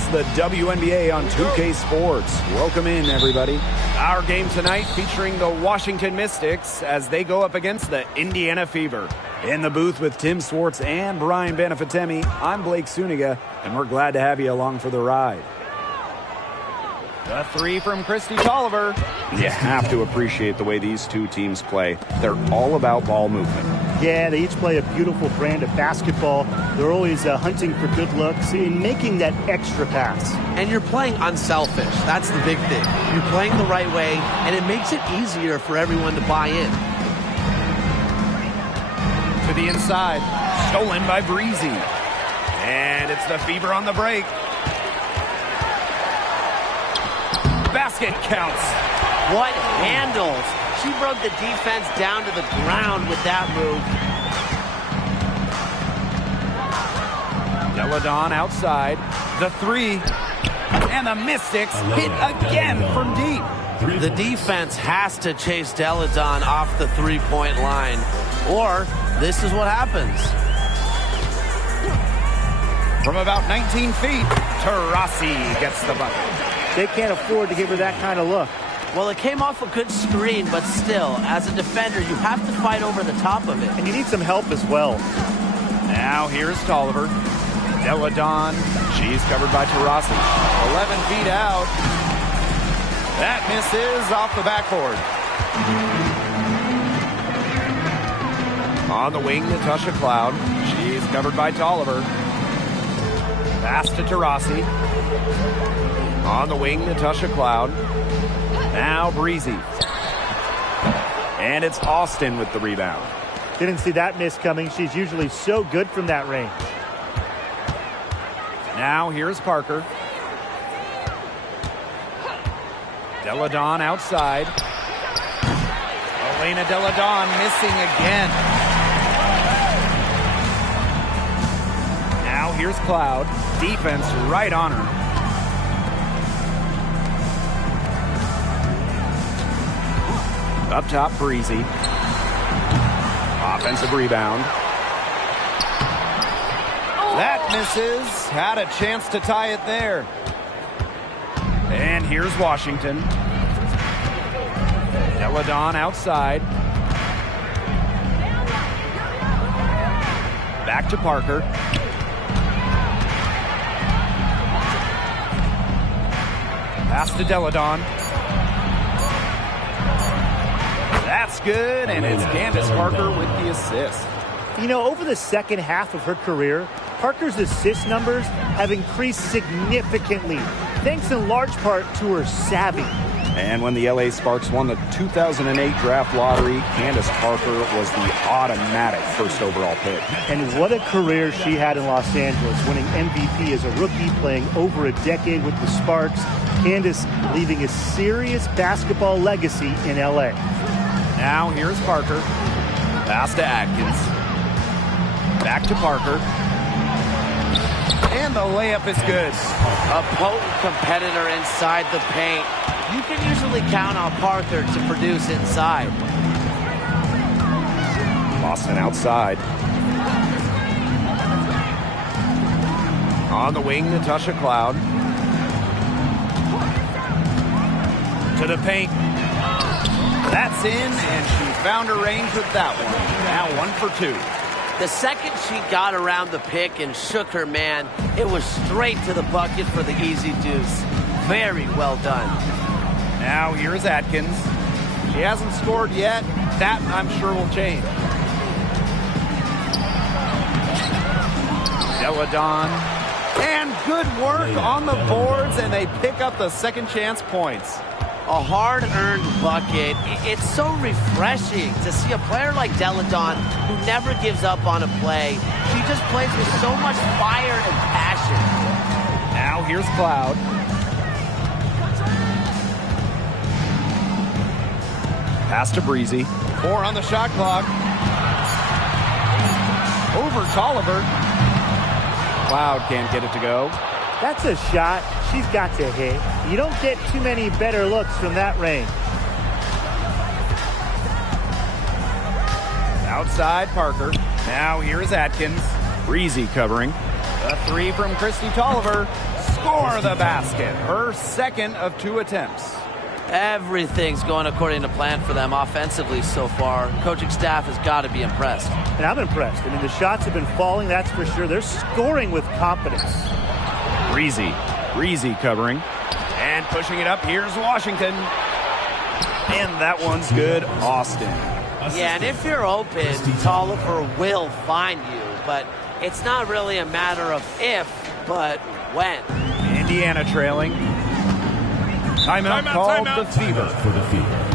It's the WNBA on 2K Sports. Welcome in, everybody. Our game tonight featuring the Washington Mystics as they go up against the Indiana Fever. In the booth with Tim Swartz and Brian Benefitemi, I'm Blake Suniga, and we're glad to have you along for the ride. The three from Christy Tolliver. You have to appreciate the way these two teams play. They're all about ball movement. Yeah, they each play a beautiful brand of basketball. They're always hunting for good looks and making that extra pass. And you're playing unselfish. That's the big thing. You're playing the right way, and it makes it easier for everyone to buy in. To the inside. Stolen by Breezy. And it's the Fever on the break. Basket counts. What handles? She broke the defense down to the ground with that move. Deladon outside. The three. And the Mystics hit again from deep. The defense has to chase Deladon off the three-point line, or this is what happens. From about 19 feet, Taurasi gets the bucket. They can't afford to give her that kind of look. Well, it came off a good screen, but still, as a defender, you have to fight over the top of it. And you need some help as well. Now here's Tolliver. Deladon. She's covered by Taurasi. 11 feet out. That misses off the backboard. On the wing, Natasha Cloud. She's covered by Tolliver. Pass to Taurasi. On the wing, Natasha Cloud. Now Breezy. And it's Austin with the rebound. Didn't see that miss coming. She's usually so good from that range. Now here's Parker. Deladon outside. Elena Deladon missing again. Now here's Cloud. Defense right on her. Up top, Breezy. Offensive rebound. That misses. Had a chance to tie it there. And here's Washington. Deladon outside. Back to Parker. Pass to Deladon. That's good, and it's Candace Parker with the assist. You know, over the second half of her career, Parker's assist numbers have increased significantly, thanks in large part to her savvy. And when the LA Sparks won the 2008 draft lottery, Candace Parker was the automatic first overall pick. And what a career she had in Los Angeles, winning MVP as a rookie, playing over a decade with the Sparks. Candace leaving a serious basketball legacy in LA. Now here's Parker. Pass to Atkins. Back to Parker. And the layup is good. A potent competitor inside the paint. You can usually count on Parker to produce inside. Boston outside. On the wing, Natasha Cloud. To the paint. That's in, and she found her range with that one. Now 1 for 2. The second she got around the pick and shook her man, it was straight to the bucket for the easy deuce. Very well done. Now here's Atkins. She hasn't scored yet. That, I'm sure, will change. Deladon. And good work on the boards, and they pick up the second chance points. A hard-earned bucket. It's so refreshing to see a player like Deladon who never gives up on a play. She just plays with so much fire and passion. Now here's Cloud. Pass to Breezy. 4 on the shot clock. Over Tolliver. Cloud can't get it to go. That's a shot she's got to hit. You don't get too many better looks from that range. Outside Parker. Now here's Atkins. Breezy covering. A 3 from Christy Tolliver. score the basket. Her second of 2 attempts. Everything's going according to plan for them offensively so far. Coaching staff has got to be impressed. And I'm impressed. I mean, the shots have been falling, that's for sure. They're scoring with confidence. Breezy covering. And pushing it up. Here's Washington. And that one's good. Austin. Yeah, and if you're open, Tolliver will find you. But it's not really a matter of if, but when. Indiana trailing. Timeout called the Fever. For the Fever.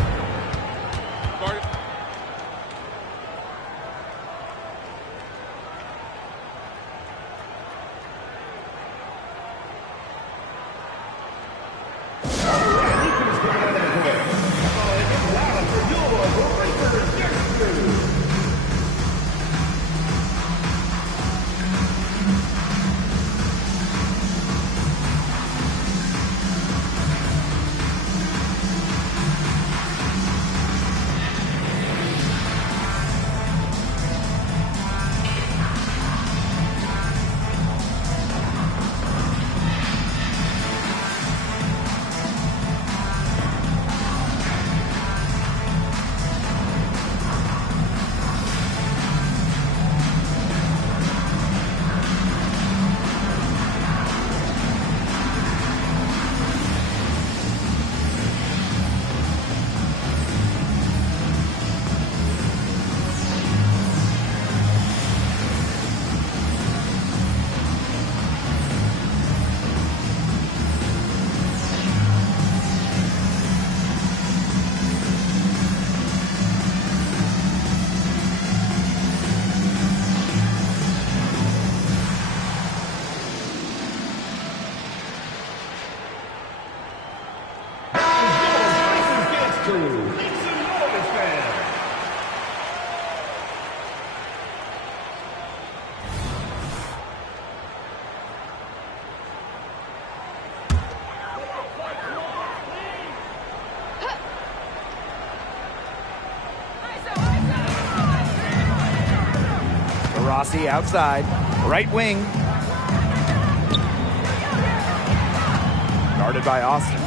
Rossi outside, right wing. Guarded by Austin.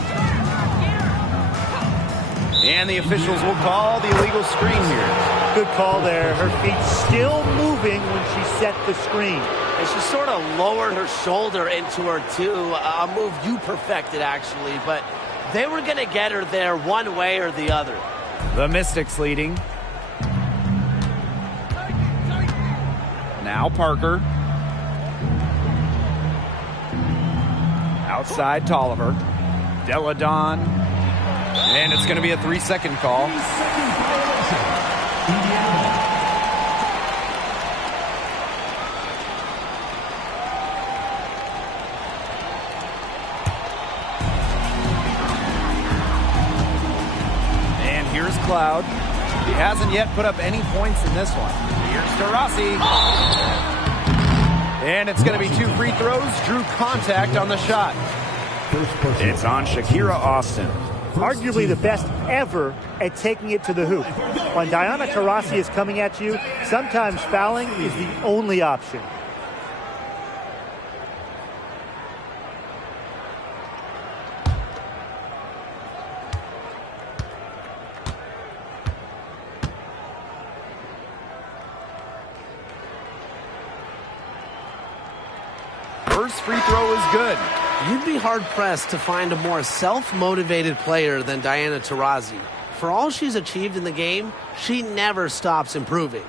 And the officials will call the illegal screen here. Good call there. Her feet still moving when she set the screen. And she sort of lowered her shoulder into her, too. A move you perfected, actually. But they were going to get her there one way or the other. The Mystics leading. Now Parker. Outside Tolliver. Deladon. And it's going to be a 3-second call. And here's Cloud. He hasn't yet put up any points in this one. Here's to Rossi. And it's going to be 2 free throws. Drew contact on the shot. It's on Shakira Austin. Arguably the best ever at taking it to the hoop. When Diana Taurasi is coming at you, sometimes fouling is the only option. First free throw is good. You'd be hard-pressed to find a more self-motivated player than Diana Taurasi. For all she's achieved in the game, she never stops improving.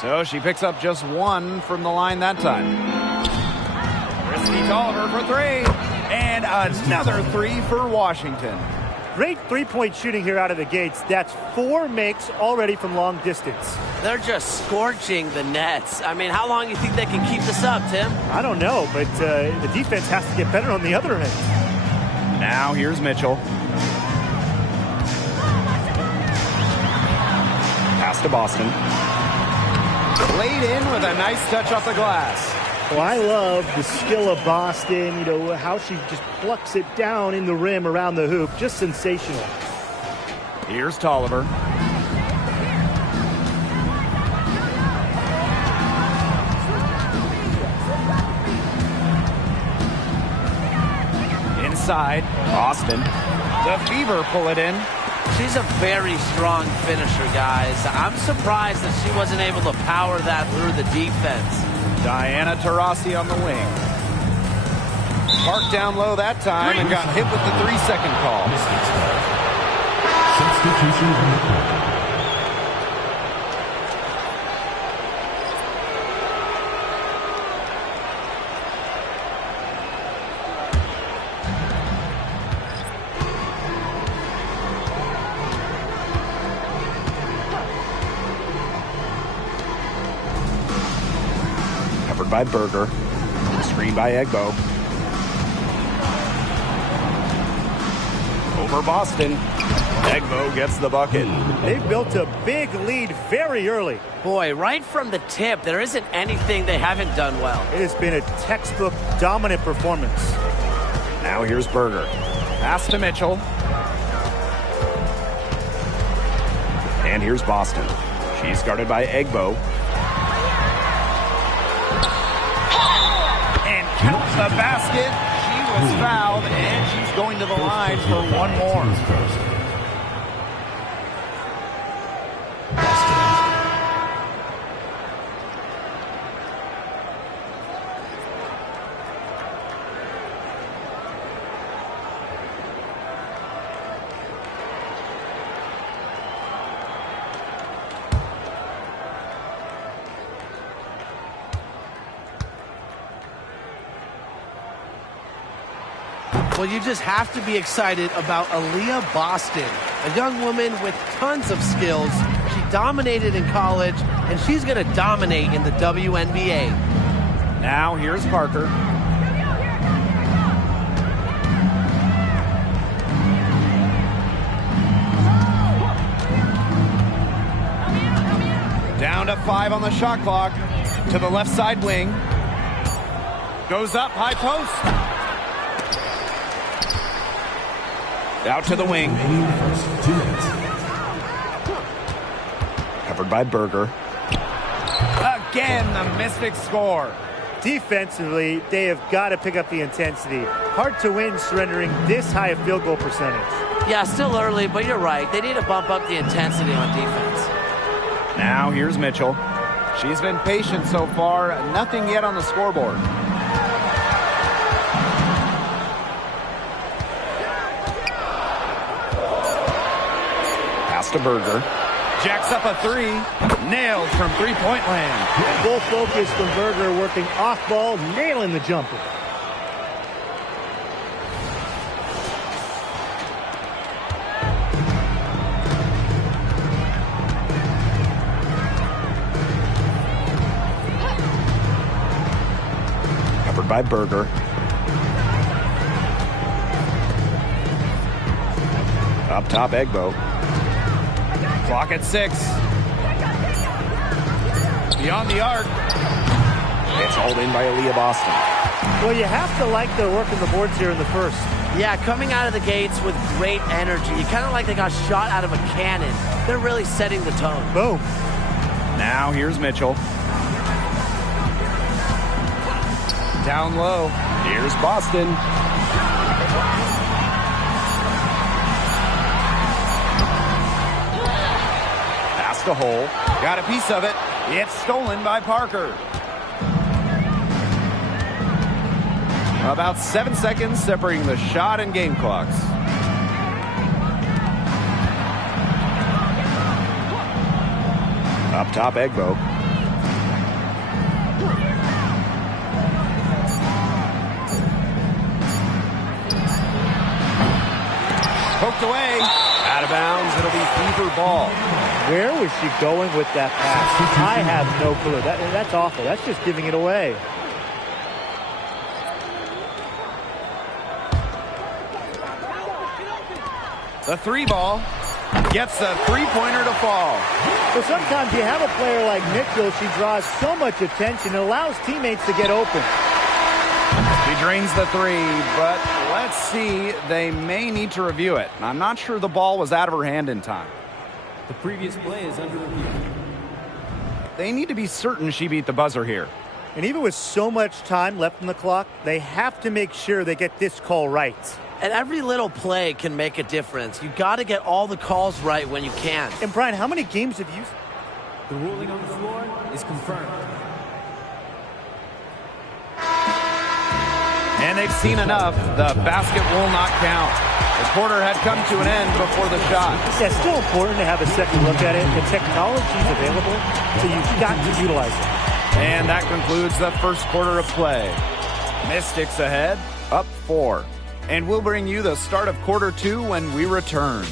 So she picks up just 1 from the line that time. Risky Tolliver for 3. And another 3 for Washington. Great three-point shooting here out of the gates. That's 4 makes already from long distance. They're just scorching the nets. I mean, how long do you think they can keep this up, Tim? I don't know, but the defense has to get better on the other end. Now here's Mitchell. Pass to Boston. Laid in with a nice touch off the glass. Well, I love the skill of Boston, how she just plucks it down in the rim around the hoop. Just sensational. Here's Tolliver. Inside, Boston. The Fever pull it in. She's a very strong finisher, guys. I'm surprised that she wasn't able to power that through the defense. Diana Taurasi on the wing. Parked down low that time and got hit with the 3-second call. Substitution on the court. Covered by Berger. Screen by Egbo. Over Boston. Egbo gets the bucket. They've built a big lead very early. Boy, right from the tip, there isn't anything they haven't done well. It has been a textbook dominant performance. Now here's Berger. Pass to Mitchell. And here's Boston. She's guarded by Egbo. And counts the basket. She was fouled, and she's going to the line for one more. Well, you just have to be excited about Aaliyah Boston, a young woman with tons of skills. She dominated in college, and she's going to dominate in the WNBA. Now here's Parker. Down to 5 on the shot clock. To the left side wing. Goes up, high post. Out to the wing. Covered by Berger. Again, the Mystics score. Defensively, they have got to pick up the intensity. Hard to win surrendering this high a field goal percentage. Yeah, still early, but you're right. They need to bump up the intensity on defense. Now here's Mitchell. She's been patient so far. Nothing yet on the scoreboard. Pass to Berger. Jacks up a 3. Nailed from three-point land. Full focus from Berger, working off ball, nailing the jumper. Covered by Berger. Up top, Egbo. Clock at 6. Beyond the arc. It's hauled in by Aaliyah Boston. Well, you have to like their work in the boards here in the first. Yeah, coming out of the gates with great energy. Kind of like they got shot out of a cannon. They're really setting the tone. Boom. Now here's Mitchell. Down low. Here's Boston. Pass to Hole. Got a piece of it. It's stolen by Parker. About 7 seconds separating the shot and game clocks. Up top, Egbo. Poked away. Out of bounds. It'll be Fever ball. Where was she going with that pass? I have no clue. That's awful. That's just giving it away. The 3 ball. Gets the three-pointer to fall. So sometimes you have a player like Mitchell, she draws so much attention, it allows teammates to get open. He drains the three, but let's see, they may need to review it. I'm not sure the ball was out of her hand in time. The previous play is under review. They need to be certain she beat the buzzer here. And even with so much time left on the clock, they have to make sure they get this call right. And every little play can make a difference. You got to get all the calls right when you can. And Brian, how many games have you... The ruling on the floor is confirmed. And they've seen enough. The basket will not count. The quarter had come to an end before the shot. Yeah, it's still important to have a second look at it. The technology is available, so you've got to utilize it. And that concludes the first quarter of play. Mystics ahead, up 4. And we'll bring you the start of quarter 2 when we return.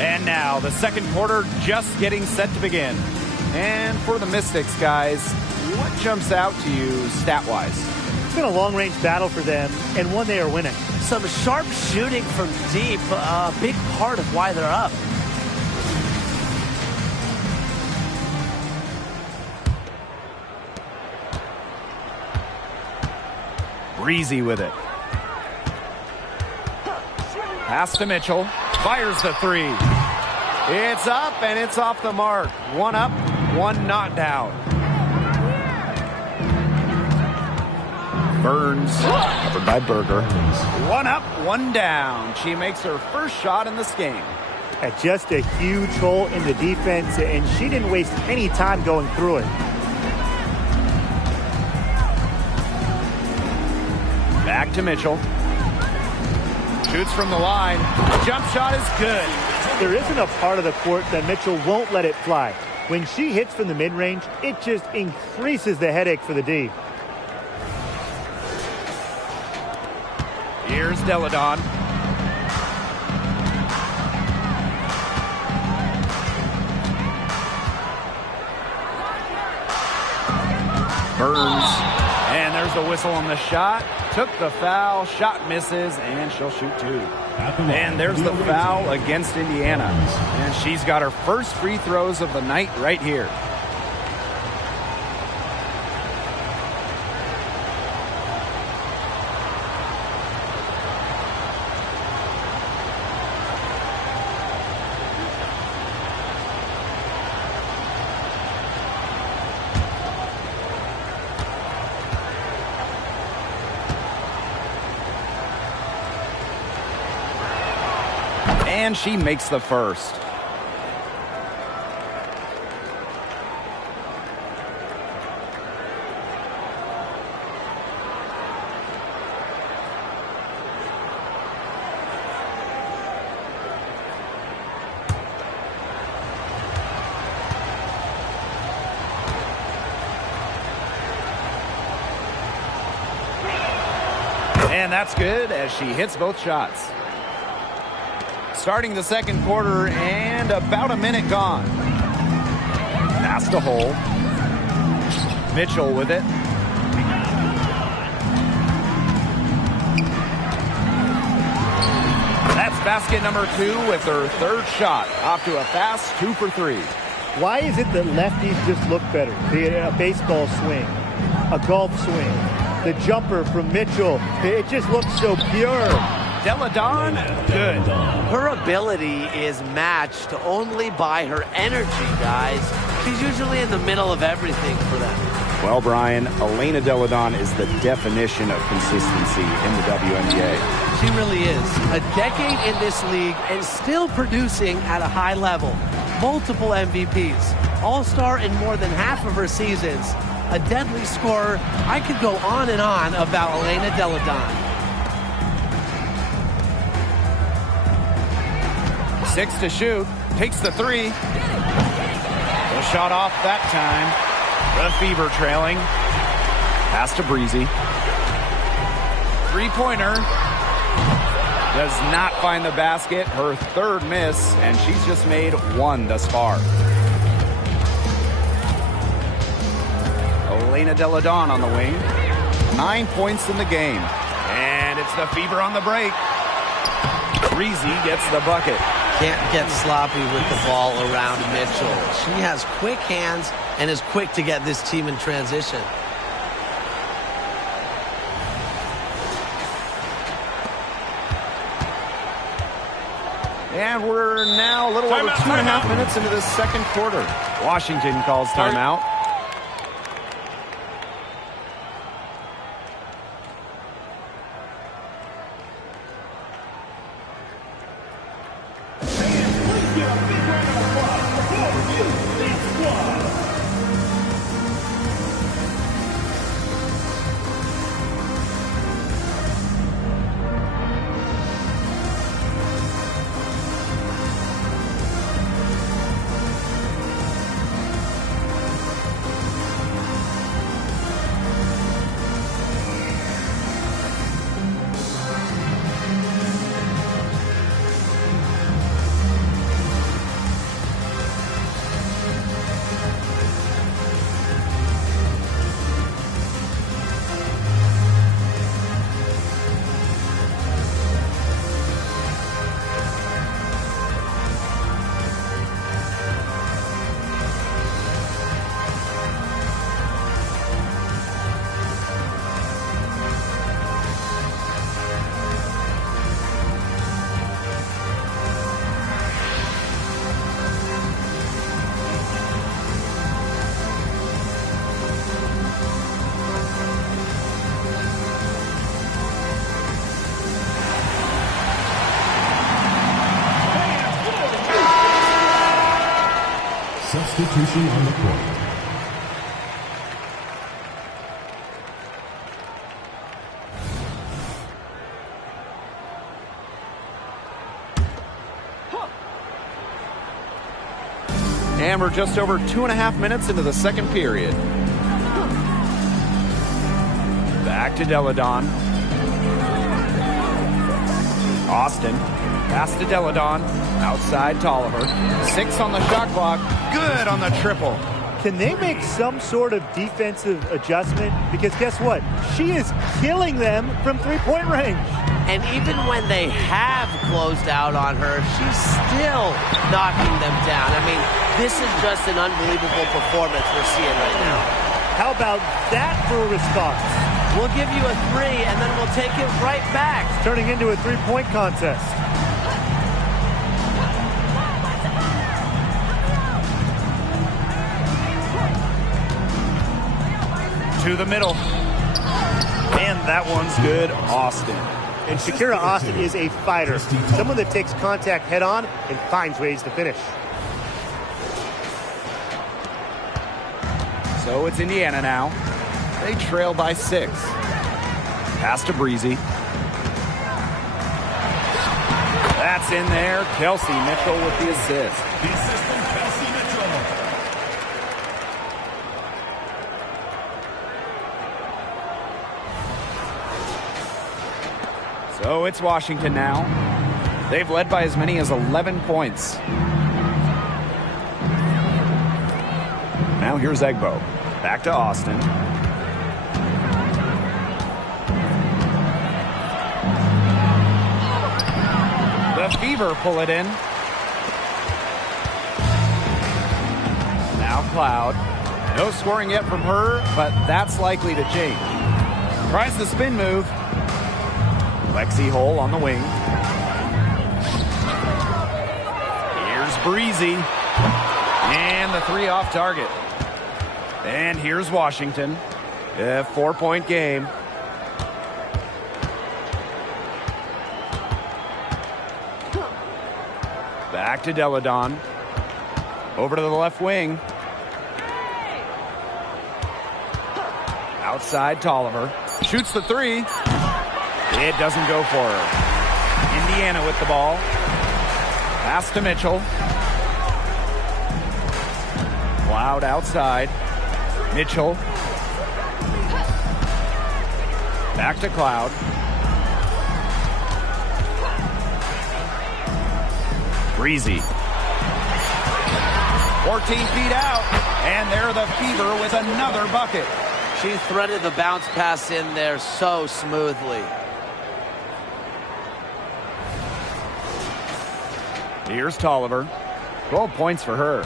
And now the second quarter just getting set to begin. And for the Mystics, guys, what jumps out to you stat-wise? It's been a long-range battle for them, and one they are winning. Some sharp shooting from deep, a big part of why they're up. Breezy with it. Pass to Mitchell. Fires the three. It's up and it's off the mark. One up, one not down. Burns, covered by Berger. One up, one down. She makes her first shot in this game. Just a huge hole in the defense, and she didn't waste any time going through it. Back to Mitchell. Shoots from the line. Jump shot is good. There isn't a part of the court that Mitchell won't let it fly. When she hits from the mid-range, it just increases the headache for the D. Here's Deladon. Burns. And there's the whistle on the shot. Took the foul. Shot misses. And she'll shoot 2. And there's the foul against Indiana. And she's got her first free throws of the night right here. And she makes the first. And that's good as she hits both shots. Starting the second quarter and about a minute gone. Pass to Hole. Mitchell with it. That's basket number 2 with her third shot. Off to a fast 2 for 3. Why is it that lefties just look better? Be it a baseball swing, a golf swing, the jumper from Mitchell. It just looks so pure. Deladon, good. Her ability is matched only by her energy, guys. She's usually in the middle of everything for them. Well, Brian, Elena Deladon is the definition of consistency in the WNBA. She really is. A decade in this league and still producing at a high level. Multiple MVPs. All-star in more than half of her seasons. A deadly scorer. I could go on and on about Elena Deladon. 6 to shoot. Takes the 3. The shot off that time. The Fever trailing. Pass to Breezy. Three-pointer. Does not find the basket. Her third miss, and she's just made one thus far. Elena Deladon on the wing. 9 points in the game. And it's the Fever on the break. Breezy gets the bucket. Can't get sloppy with the ball around Mitchell. She has quick hands and is quick to get this team in transition. And we're now a little over 2.5 minutes into the second quarter. Washington calls timeout. Substitution on the court. And we're just over 2.5 minutes into the second period. Back to Deladon. Austin. Pass to Deladon. Outside Tolliver. 6 on the shot clock. Good on the triple. Can they make some sort of defensive adjustment? Because guess what? She is killing them from three-point range. And even when they have closed out on her, she's still knocking them down. I mean, this is just an unbelievable performance we're seeing right now. How about that for a response? We'll give you a 3, and then we'll take it right back. It's turning into a three-point contest. To the middle. And that one's good. Austin. And Shakira Austin is a fighter. Someone that takes contact head-on and finds ways to finish. So it's Indiana now. They trail by 6. Pass to Breezy. That's in there. Kelsey Mitchell with the assist. The assistant, Kelsey Mitchell. So it's Washington now. They've led by as many as 11 points. Now here's Egbo. Back to Austin. The Fever pull it in. Now Cloud. No scoring yet from her, but that's likely to change. Tries the spin move. Lexi Hole on the wing. Here's Breezy. And the 3 off target. And here's Washington. A 4-point game. Back to Deladon. Over to the left wing. Outside Tolliver. Shoots the 3. It doesn't go for her. Indiana with the ball. Pass to Mitchell. Cloud outside. Mitchell. Back to Cloud. Breezy. 14 feet out, and they're the Fever with another bucket. She threaded the bounce pass in there so smoothly. Here's Tolliver. 12 points for her.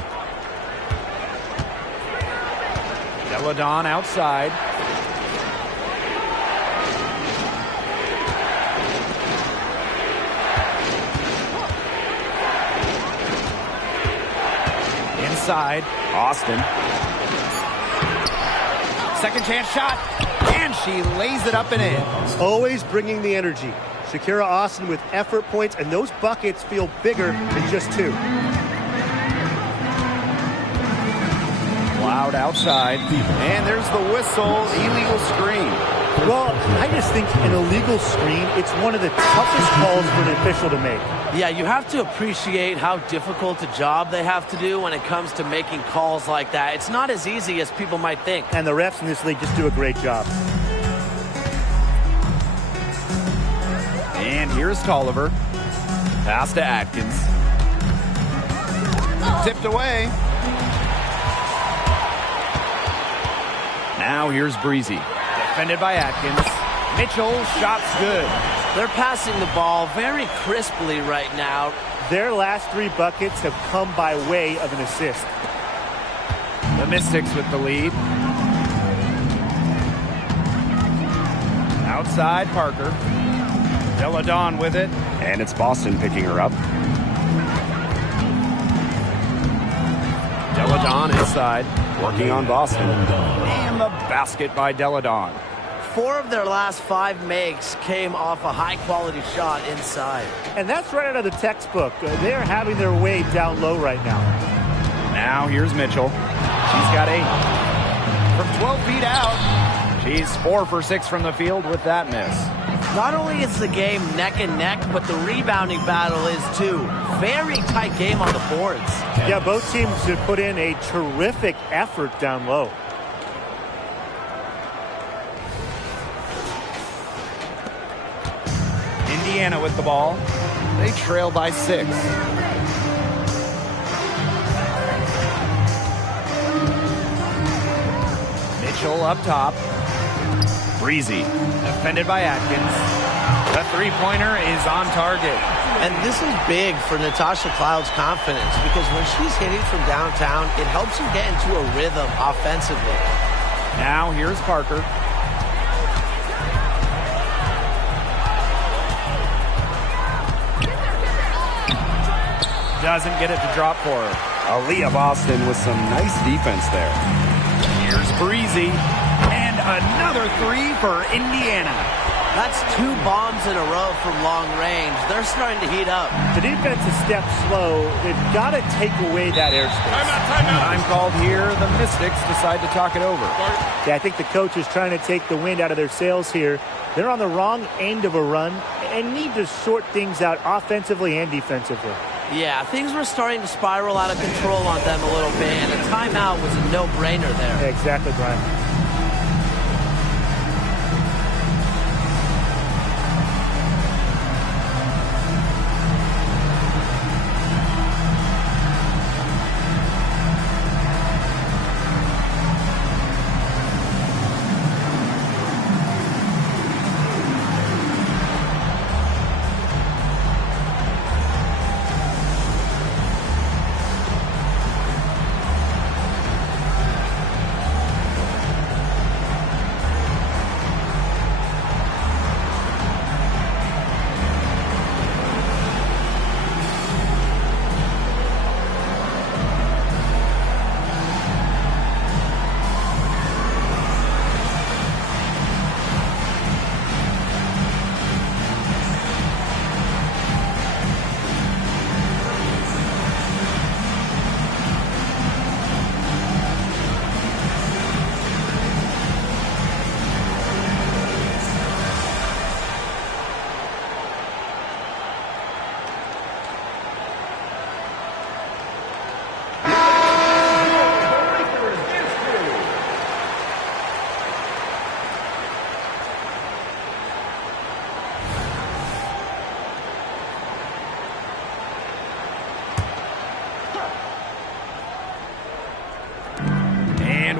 Deladon outside. Inside, Austin. Second chance shot, and she lays it up and in. Always bringing the energy. Shakira Austin with effort points, and those buckets feel bigger than just two. Loud outside, and there's the whistle, illegal screen. Well, I just think an illegal screen, it's one of the toughest calls for an official to make. Yeah, you have to appreciate how difficult a job they have to do when it comes to making calls like that. It's not as easy as people might think. And the refs in this league just do a great job. And here's Tolliver. Pass to Atkins. Tipped away. Now here's Breezy. Defended by Atkins. Mitchell, shot's good. They're passing the ball very crisply right now. Their last three buckets have come by way of an assist. The Mystics with the lead. Outside, Parker. Deladon with it. And it's Boston picking her up. Deladon inside. Working on Boston. And the basket by Deladon. 4 of their last 5 makes came off a high-quality shot inside. And that's right out of the textbook. They're having their way down low right now. Now here's Mitchell. She's got 8. From 12 feet out, she's 4 for 6 from the field with that miss. Not only is the game neck and neck, but the rebounding battle is too. Very tight game on the boards. Yeah, both teams have put in a terrific effort down low. Indiana with the ball. They trail by 6. Mitchell up top. Breezy, defended by Atkins. The three-pointer is on target. And this is big for Natasha Cloud's confidence because when she's hitting from downtown, it helps her get into a rhythm offensively. Now here's Parker. Doesn't get it to drop for her. Aaliyah Boston with some nice defense there. Here's Breezy. And another 3 for Indiana. That's 2 bombs in a row from long range. They're starting to heat up. The defense is stepped slow. They've got to take away that airspace. Time called here. The Mystics decide to talk it over. Yeah, I think the coach is trying to take the wind out of their sails here. They're on the wrong end of a run and need to sort things out offensively and defensively. Yeah, things were starting to spiral out of control on them a little bit, and a timeout was a no-brainer there. Exactly, Brian.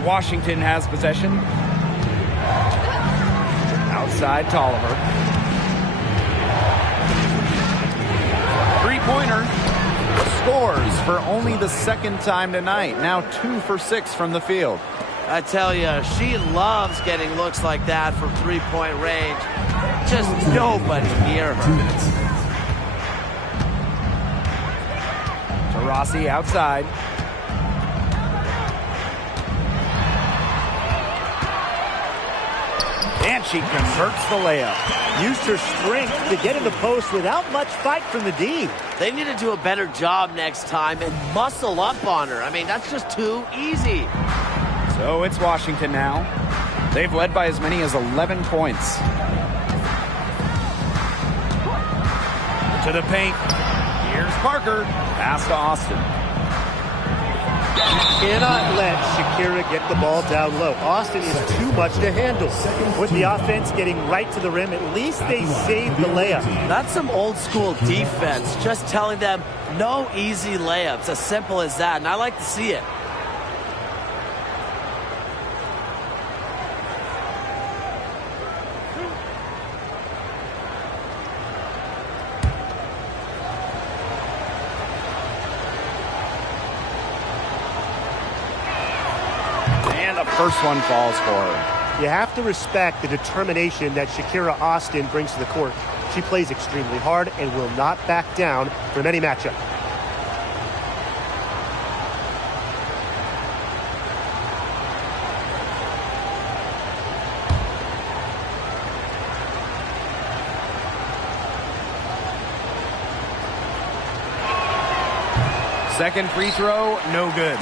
And Washington has possession. Outside Tolliver. Three-pointer. Scores for only the second time tonight. Now 2 for 6 from the field. I tell you, she loves getting looks like that from three-point range. Just nobody near her. 2 minutes. Taurasi outside. And she converts the layup. Used her strength to get in the post without much fight from the D. They need to do a better job next time and muscle up on her. I mean, that's just too easy. So it's Washington now. They've led by as many as 11 points. To the paint. Here's Parker. Pass to Austin. Cannot let Shakira get the ball down low. Austin is too much to handle. With the offense getting right to the rim, at least they saved the layup. That's some old school defense. Just telling them no easy layups. As simple as that. And I like to see it. First one falls for her. You have to respect the determination that Shakira Austin brings to the court. She plays extremely hard and will not back down from any matchup. Second free throw, no good.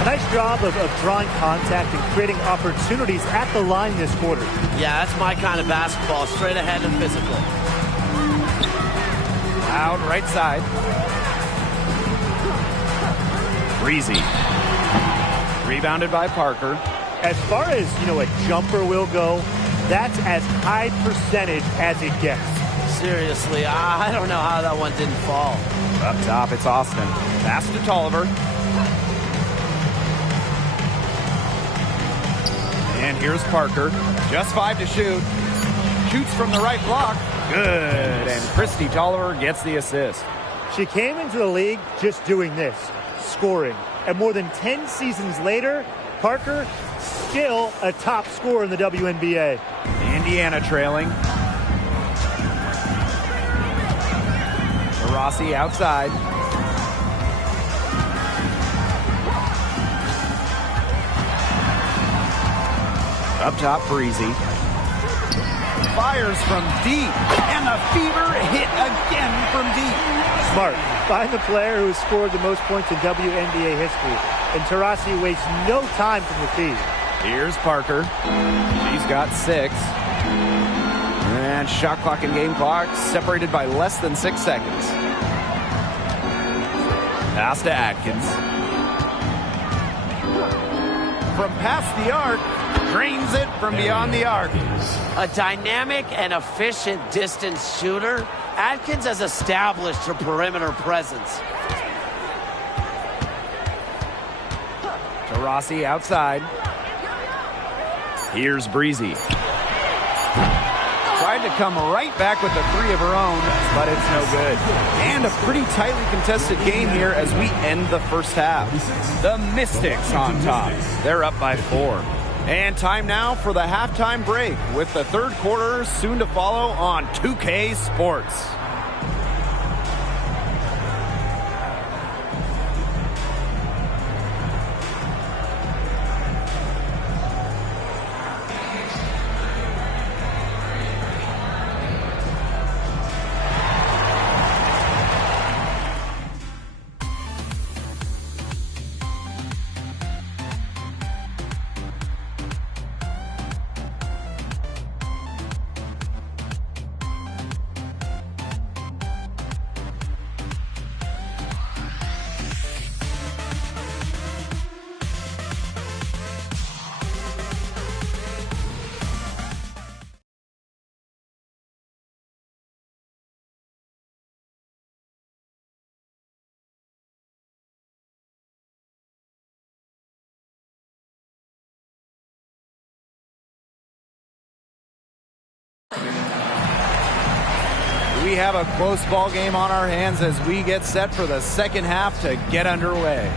A nice job of drawing contact and creating opportunities at the line this quarter. Yeah, that's my kind of basketball. Straight ahead and physical. Out right side. Breezy. Rebounded by Parker. As far as, a jumper will go, that's as high percentage as it gets. Seriously, I don't know how that one didn't fall. Up top, it's Austin. Pass to Tolliver. And here's Parker. Just 5 to shoot. Shoots from the right block. Good. And Christy Tolliver gets the assist. She came into the league just doing this, scoring. And more than 10 seasons later, Parker still a top scorer in the WNBA. Indiana trailing. Rossi outside. Up top, Breezy. Fires from deep. And the fever hit again from deep. Smart. Find the player who has scored the most points in WNBA history. And Taurasi wastes no time from the feed. Here's Parker. She's got 6. And shot clock and game clock separated by less than 6 seconds. Pass to Atkins. From past the arc, drains it from beyond the arc. A dynamic and efficient distance shooter, Atkins has established her perimeter presence. Taurasi outside. Here's Breezy. Tried to come right back with the 3 of her own, but it's no good. And a pretty tightly contested game here as we end the first half. The Mystics on top. They're up by 4. And time now for the halftime break with the third quarter soon to follow on 2K Sports. We have a close ball game on our hands as we get set for the second half to get underway.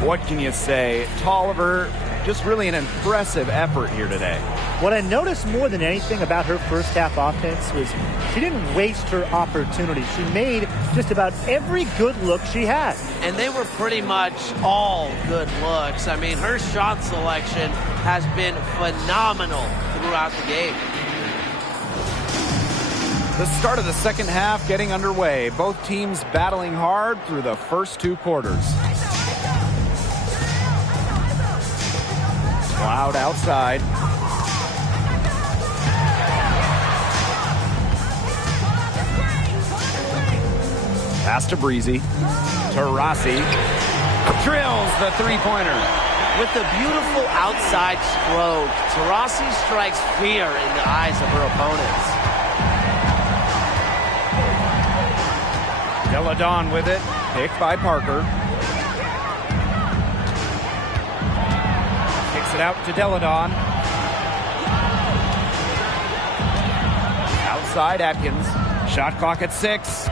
What can you say? Tolliver, just really an impressive effort here today. What I noticed more than anything about her first half offense was she didn't waste her opportunity. She made just about every good look she had. And they were pretty much all good looks. I mean, her shot selection has been phenomenal throughout the game. The start of the second half getting underway. Both teams battling hard through the first two quarters. Cloud outside. Pass to Breezy. To Rossi. Drills the three-pointer. With the beautiful outside stroke, Taurasi strikes fear in the eyes of her opponents. Deladon with it. Picked by Parker. Kicks it out to Deladon. Outside Atkins. Shot clock at 6.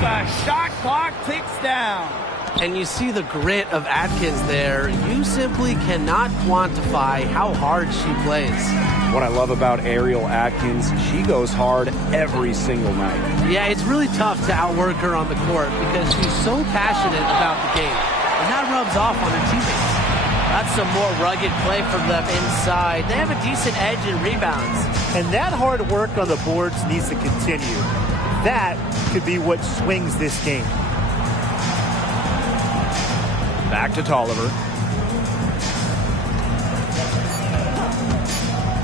The shot clock ticks down. And you see the grit of Atkins there. You simply cannot quantify how hard she plays. What I love about Ariel Atkins, she goes hard every single night. Yeah, it's really tough to outwork her on the court because she's so passionate about the game. And that rubs off on her teammates. That's some more rugged play from them inside. They have a decent edge in rebounds. And that hard work on the boards needs to continue. That could be what swings this game. Back to Tolliver.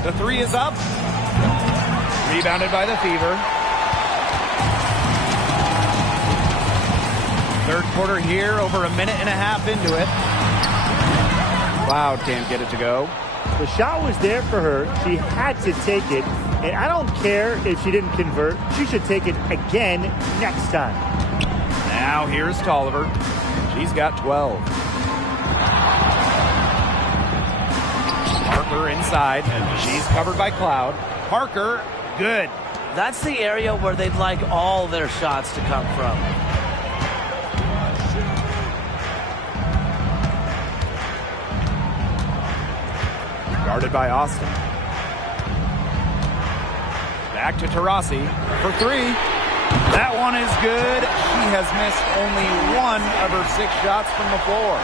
The three is up. Rebounded by the Fever. Third quarter here, over a minute and a half into it. Cloud can't get it to go. The shot was there for her. She had to take it. And I don't care if she didn't convert. She should take it again next time. Now here's Tolliver. She's got 12. Parker inside. She's covered by Cloud. Parker, good. That's the area where they'd like all their shots to come from. Guarded by Austin. Back to Taurasi for 3. That one is good. She has missed only 1 of her 6 shots from the floor.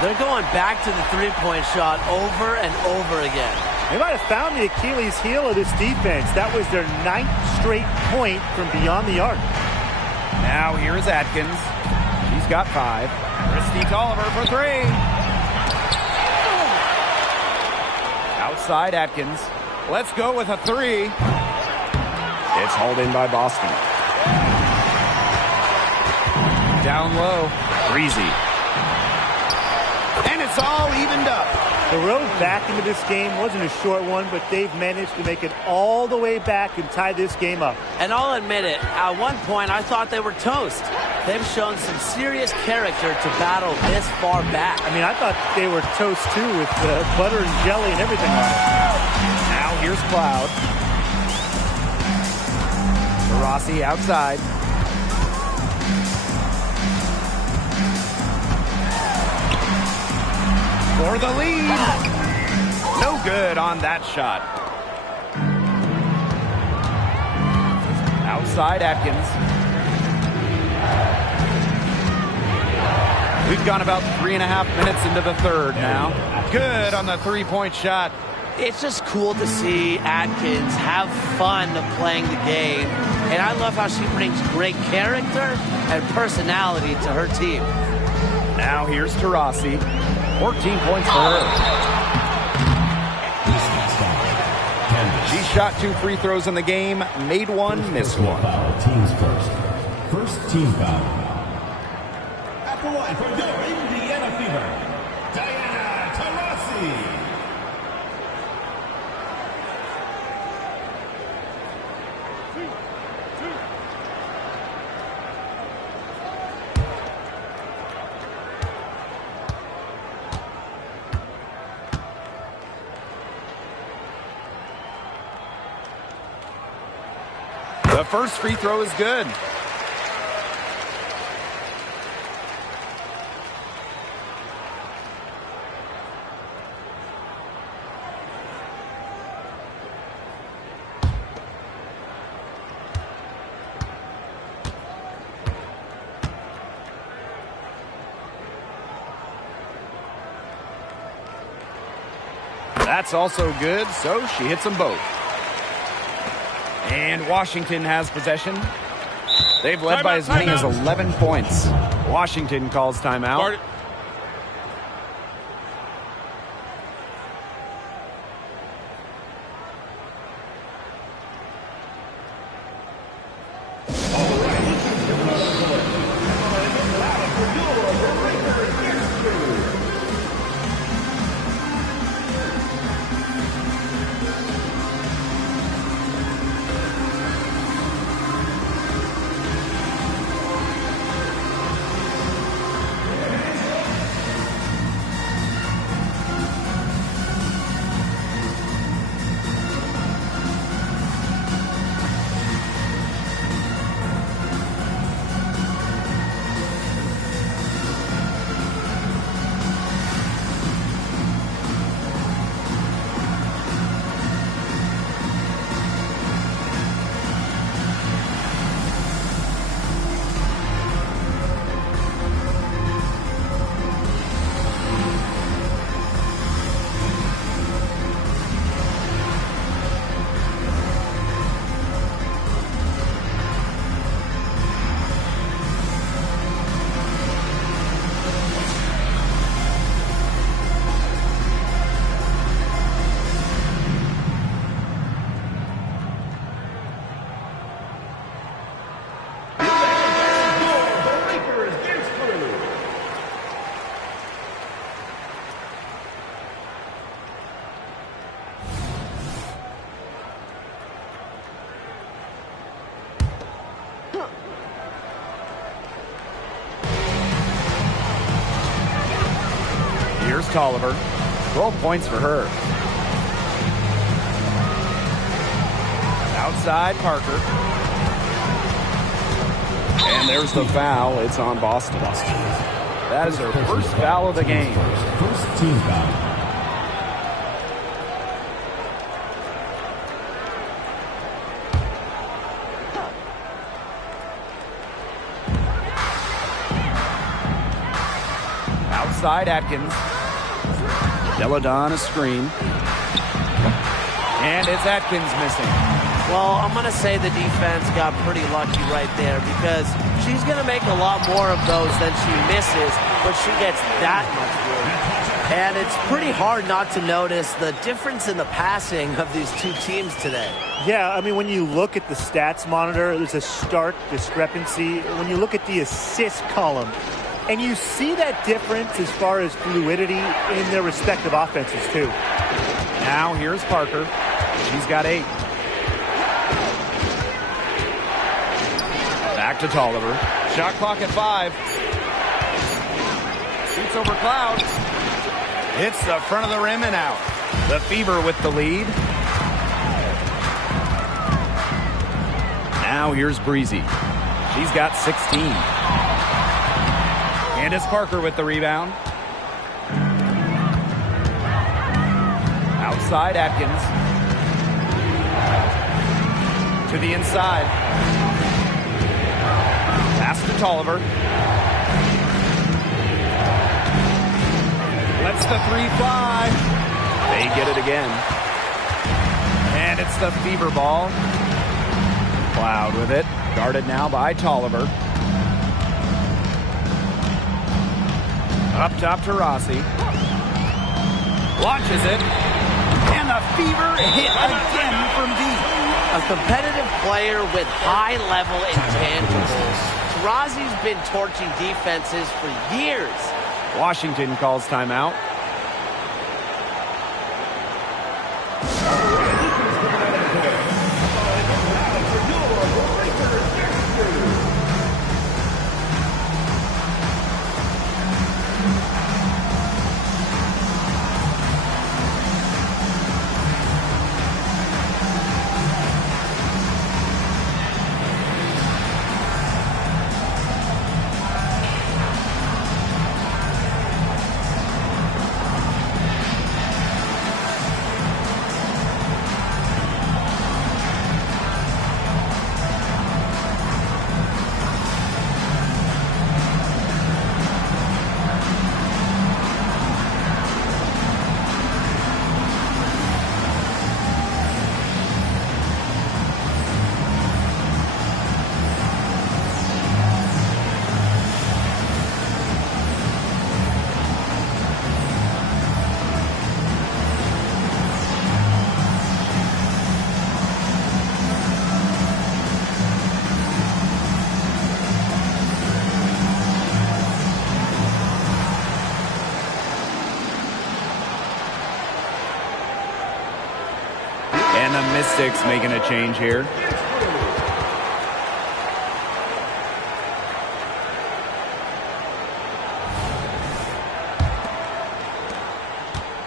They're going back to the three-point shot over and over again. They might have found the Achilles heel of this defense. That was their 9th straight point from beyond the arc. Now here's Atkins. She's got 5. Christy Tolliver for 3. Outside Atkins. Let's go with a 3. It's hauled in by Boston. Down low. Breezy. And it's all evened up. The road back into this game wasn't a short one, but they've managed to make it all the way back and tie this game up. And I'll admit it, at one point I thought they were toast. They've shown some serious character to battle this far back. I mean, I thought they were toast too with butter and jelly and everything on it. Now here's Cloud. Rossi outside. For the lead. No good on that shot. Outside Atkins. We've gone about 3.5 minutes into the third now. Good on the three-point shot. It's just cool to see Atkins have fun playing the game. And I love how she brings great character and personality to her team. Now here's Taurasi. 14 points for her. She shot 2 free throws in the game, made 1, missed 1. Teams first. First team foul. At the line for the Indiana Fever, Diana Taurasi. The first free throw is good. That's also good, so she hits them both. And Washington has possession. They've led by as many as 11 points. Washington calls timeout. Here's Tolliver. 12 points for her. Outside Parker. And there's the foul. It's on Boston. That is her first foul of the game. First team foul. Outside Atkins. Deladon a screen. And it's Atkins missing. Well, I'm going to say the defense got pretty lucky right there because she's going to make a lot more of those than she misses, but she gets that much room. And it's pretty hard not to notice the difference in the passing of these two teams today. Yeah, I mean, when you look at the stats monitor, there's a stark discrepancy. When you look at the assist column, and you see that difference as far as fluidity in their respective offenses, too. Now here's Parker. She's got 8. Back to Tolliver. Shot clock at 5. Shoots over Cloud. Hits the front of the rim and out. The Fever with the lead. Now here's Breezy. She's got 16. Candace Parker with the rebound. Outside Atkins. To the inside. Pass to Tolliver. Lets the 3 fly. They get it again. And it's the Fever ball. Cloud with it. Guarded now by Tolliver. Up top to Rossi. Launches it. And the Fever hit again from deep. A competitive player with high-level intangibles. Rossi's been torching defenses for years. Washington calls timeout. And the Mystics making a change here.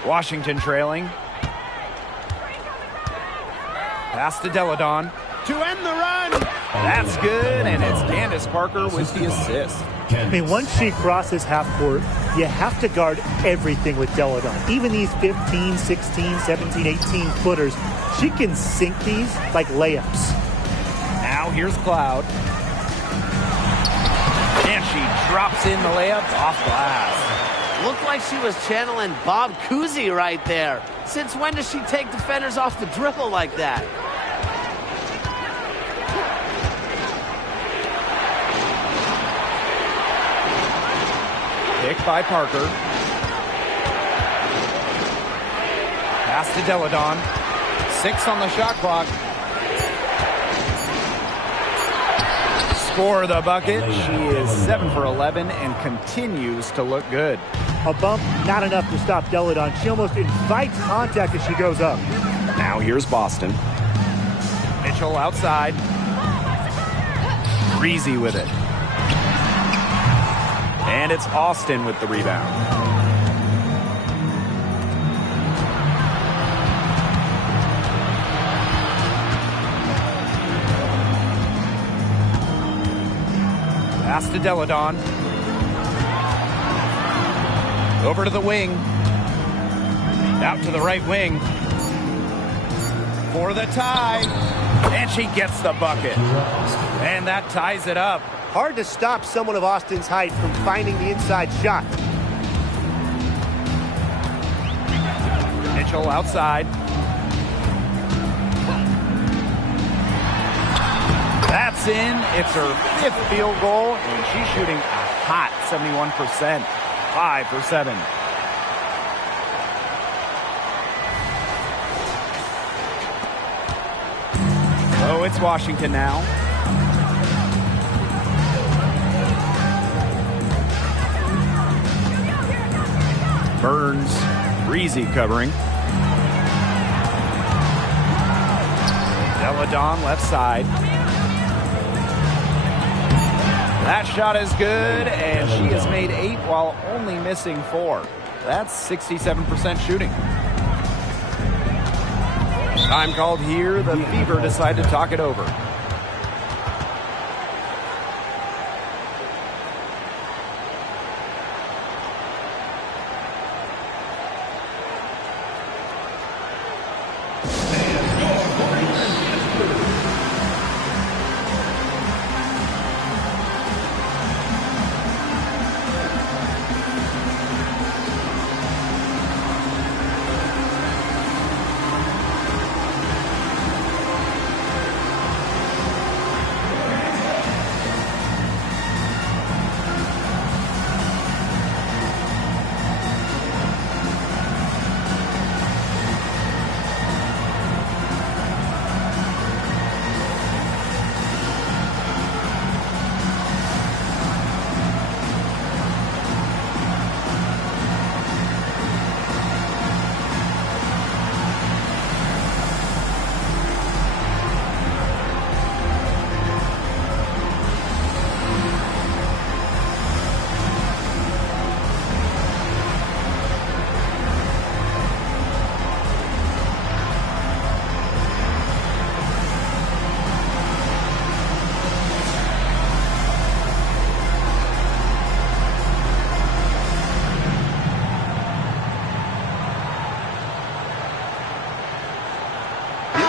Washington trailing. Pass to Deladon to end the run. That's good, and it's Candace Parker with the assist. I mean, once she crosses half court, you have to guard everything with Deladon. Even these 15, 16, 17, 18 footers, she can sink these like layups. Now here's Cloud. And she drops in the layup off glass. Looked like she was channeling Bob Cousy right there. Since when does she take defenders off the dribble like that? Pick by Parker. Pass to Deladon. 6 on the shot clock. Score the bucket. She is 7 for 11 and continues to look good. A bump, not enough to stop Deladon. She almost invites contact as she goes up. Now here's Boston. Mitchell outside. Breezy with it. And it's Austin with the rebound. Pass to Deladon. Over to the wing. Out to the right wing. For the tie. And she gets the bucket. And that ties it up. Hard to stop someone of Austin's height from finding the inside shot. Mitchell outside. That's in. It's her 5th field goal, and she's shooting a hot 71%. 5 for 7. So it's Washington now. Burns, Breezy covering. Deladon left side. That shot is good, and she has made 8 while only missing 4. That's 67% shooting. Time called here. The Fever decide to talk it over.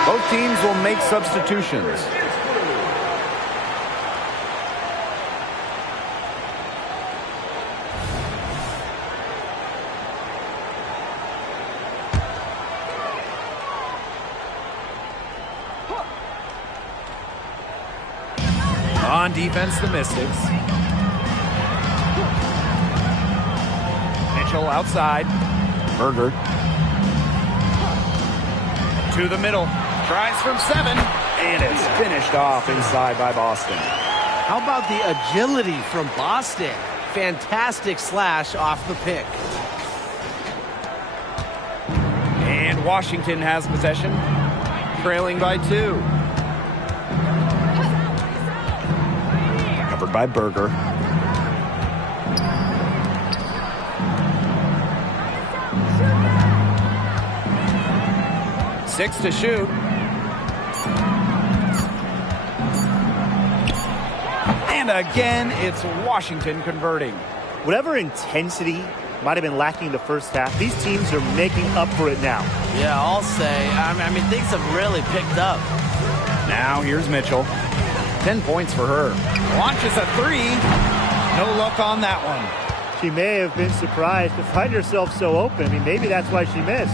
Both teams will make substitutions. On defense, the Mystics. Mitchell outside. Berger. To the middle. Tries from 7, and it's finished off inside by Boston. How about the agility from Boston? Fantastic slash off the pick. And Washington has possession. trailing by 2. Covered by Berger. Six to shoot. And again, it's Washington converting. Whatever intensity might have been lacking in the first half, these teams are making up for it now. Yeah, I'll say. I mean, things have really picked up. Now here's Mitchell. 10 points for her. Launches a 3. No luck on that one. She may have been surprised to find herself so open. I mean, maybe that's why she missed.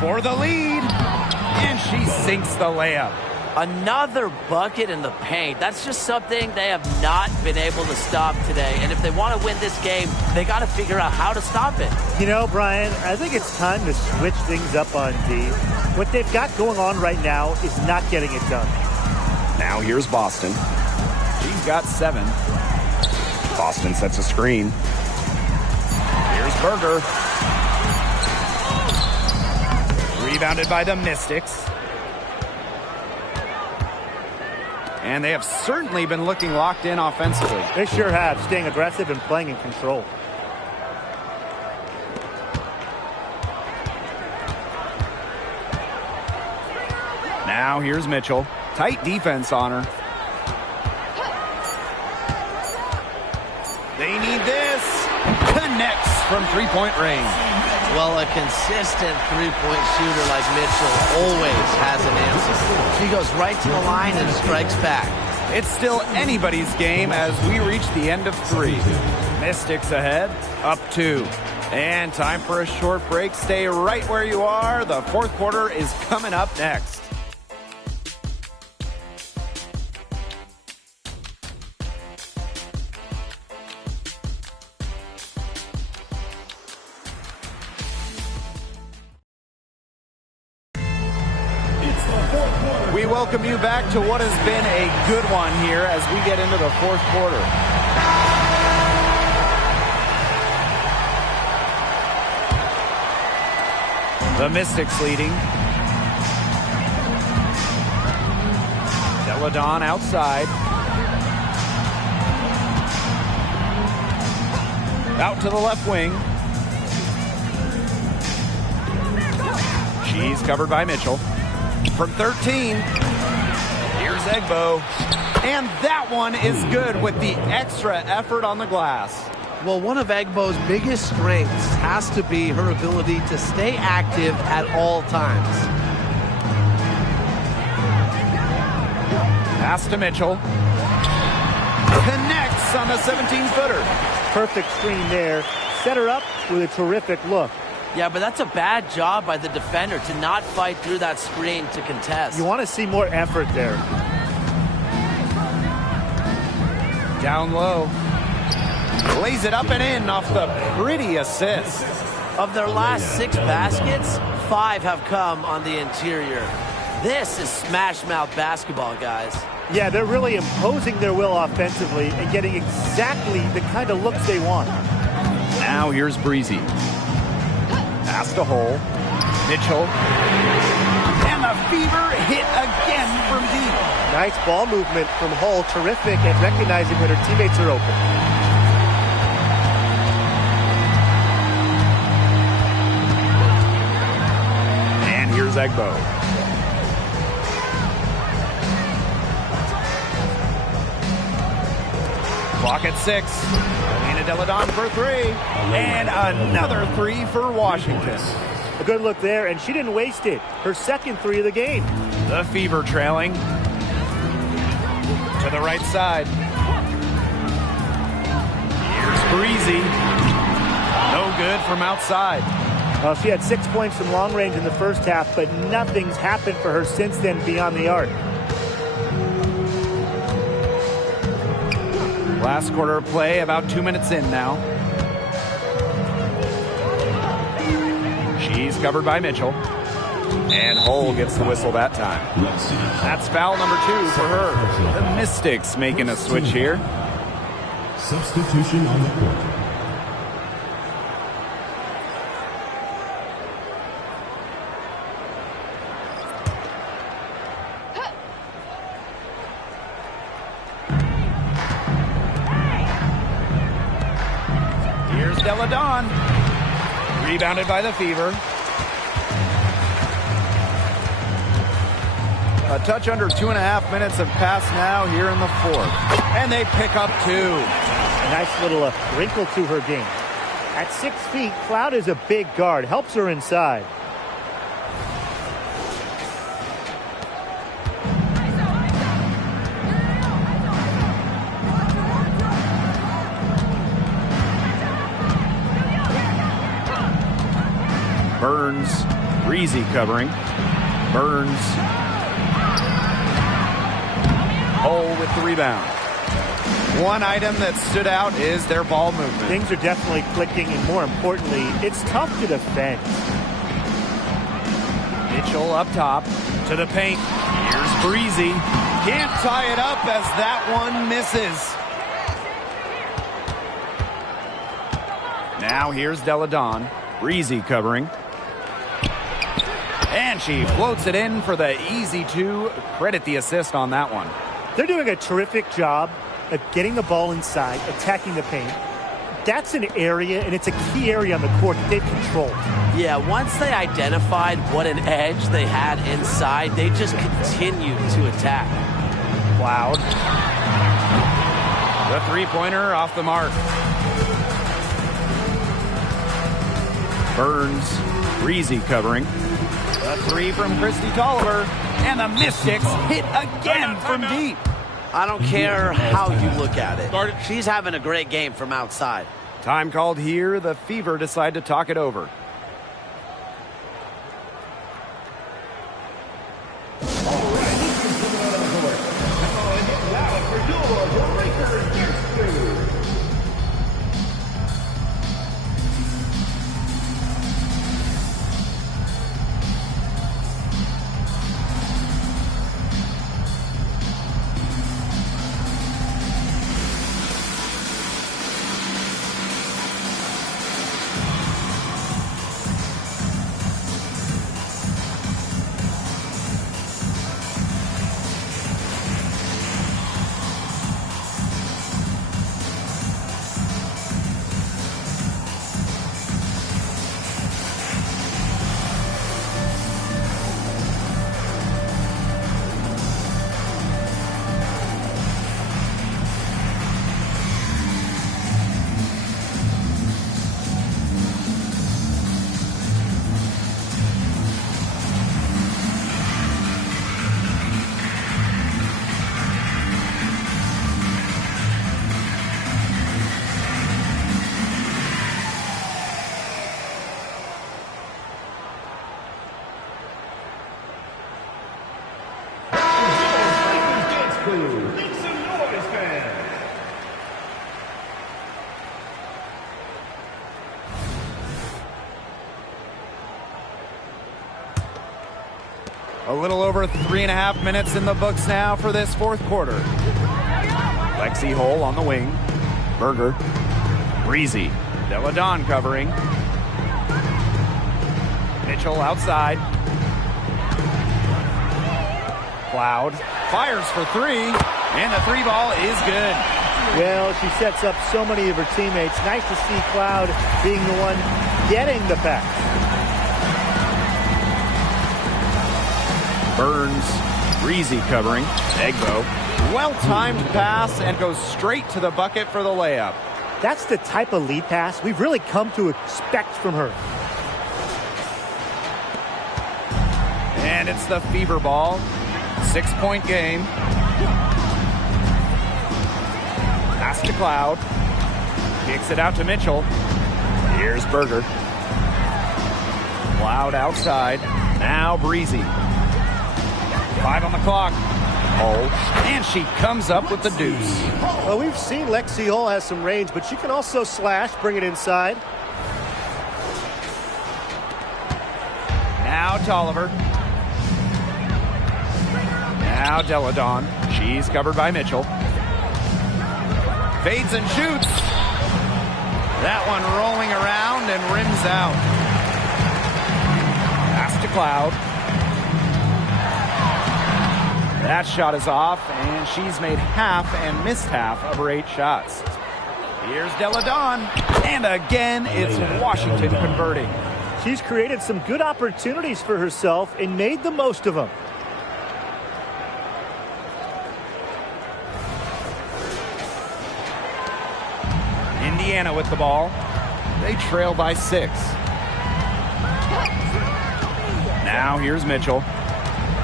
For the lead. And she sinks the layup. Another bucket in the paint. That's just something they have not been able to stop today. And if they want to win this game, they got to figure out how to stop it. You know, Brian, I think it's time to switch things up on D. What they've got going on right now is not getting it done. Now here's Boston. She's got 7. Boston sets a screen. Here's Berger. Rebounded by the Mystics. And they have certainly been looking locked in offensively. They sure have, staying aggressive and playing in control. Now here's Mitchell. Tight defense on her. They need this. Connects from three-point range. Well, a consistent three-point shooter like Mitchell always has an answer. She goes right to the line and strikes back. It's still anybody's game as we reach the end of 3. Mystics ahead, up 2. And time for a short break. Stay right where you are. The fourth quarter is coming up next. We welcome you back to what has been a good one here as we get into the fourth quarter. The Mystics leading. Deladon outside. Out to the left wing. She's covered by Mitchell. From 13, here's Egbo. And that one is good with the extra effort on the glass. Well, one of Egbo's biggest strengths has to be her ability to stay active at all times. Pass to Mitchell. Connects on the 17-footer. Perfect screen there. Set her up with a terrific look. Yeah, but that's a bad job by the defender to not fight through that screen to contest. You want to see more effort there. Down low. Lays it up and in off the pretty assist. Of their last 6 baskets, 5 have come on the interior. This is smash mouth basketball, guys. Yeah, they're really imposing their will offensively and getting exactly the kind of looks they want. Now here's Breezy. Pass to Hole. Mitchell. And the Fever hit again from deep. Nice ball movement from Hull. Terrific at recognizing when her teammates are open. And here's Egbo. Clock at 6. Elena Deladon for 3. And another 3 for Washington. A good look there, and she didn't waste it. Her second 3 of the game. The Fever trailing. To the right side. Here's Breezy. No good from outside. Well, she had 6 points from long range in the first half, but nothing's happened for her since then beyond the arc. Last quarter of play, about 2 minutes in now. She's covered by Mitchell. And Hull gets the whistle that time. That's foul number 2 for her. The Mystics making a switch here. Substitution on the court. Here's Deladon. Rebounded by the Fever. A touch under 2.5 minutes have passed now here in the fourth. And they pick up 2. A nice little wrinkle to her game. At 6 feet, Cloud is a big guard. Helps her inside. Burns, Breezy covering. Burns. Hole with the rebound. One item that stood out is their ball movement. Things are definitely clicking, and more importantly, it's tough to defend. Mitchell up top to the paint. Here's Breezy. Can't tie it up as that one misses. Now here's Deladon. Breezy covering. And she floats it in for the easy 2. Credit the assist on that one. They're doing a terrific job of getting the ball inside, attacking the paint. That's an area, and it's a key area on the court that they've controlled. Yeah, once they identified what an edge they had inside, they just continued to attack. Cloud. The three-pointer off the mark. Burns. Breezy covering. A 3 from Christy Tolliver. And the Mystics hit again from deep. I don't care how you look at it. She's having a great game from outside. Time called here. The Fever decide to talk it over. A little over 3.5 minutes in the books now for this fourth quarter. Lexi Hole on the wing. Berger. Breezy. Deladon covering. Mitchell outside. Cloud fires for 3. And the 3 ball is good. Well, she sets up so many of her teammates. Nice to see Cloud being the one getting the pass. Burns, Breezy covering. Egbo, well-timed pass and goes straight to the bucket for the layup. That's the type of lead pass we've really come to expect from her. And it's the Fever ball. 6-point game. Pass to Cloud. Kicks it out to Mitchell. Here's Berger. Cloud outside. Now Breezy. 5 on the clock. Hole. And she comes up with the deuce. Well, we've seen Lexi Hole has some range, but she can also slash, bring it inside. Now Tolliver. Now Deladon. She's covered by Mitchell. Fades and shoots. That one rolling around and rims out. Pass to Cloud. That shot is off, and she's made half and missed half of her 8 shots. Here's Deladon. And again, it's Washington converting. She's created some good opportunities for herself and made the most of them. Indiana with the ball. They trail by 6. Now here's Mitchell.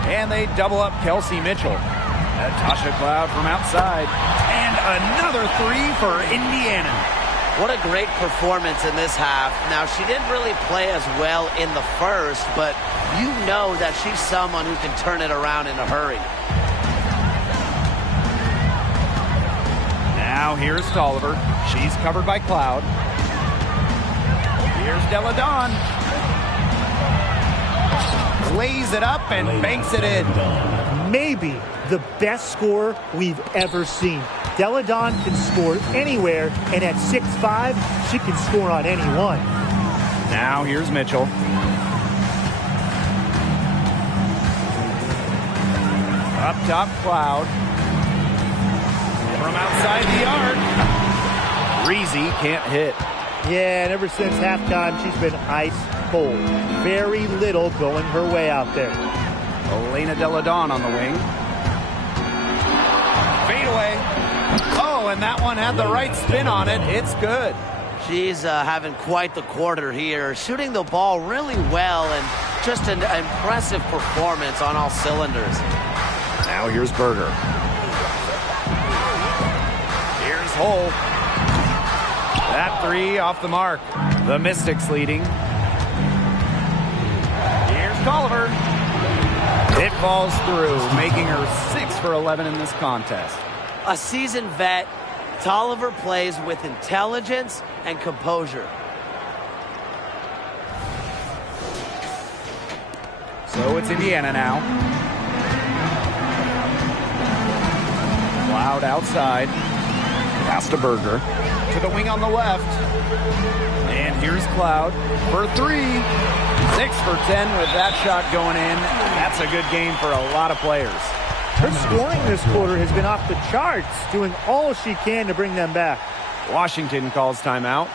And they double up Kelsey Mitchell. Natasha Cloud from outside. And another 3 for Indiana. What a great performance in this half. Now, she didn't really play as well in the first, but you know that she's someone who can turn it around in a hurry. Now here's Tolliver. She's covered by Cloud. Here's Deladon. Lays it up and banks it in. Maybe the best scorer we've ever seen. Deladon can score anywhere, and at 6'5", she can score on anyone. Now here's Mitchell. Up top, Cloud. From outside the arc. Reezy can't hit. Yeah, and ever since halftime, she's been ice cold. Very little going her way out there. Elena Deladon on the wing. Fade away. Oh, and that one had the right spin on it. It's good. She's having quite the quarter here, shooting the ball really well, and just an impressive performance on all cylinders. Now here's Berger. Here's Hull. That 3 off the mark. The Mystics leading. Here's Tolliver. It falls through, making her 6 for 11 in this contest. A seasoned vet, Tolliver plays with intelligence and composure. So it's Indiana now. Cloud outside. Pass to Berger. To the wing on the left. And here's Cloud for 3. 6 for 10 with that shot going in. That's a good game for a lot of players. Her scoring this quarter has been off the charts, doing all she can to bring them back. Washington calls timeout.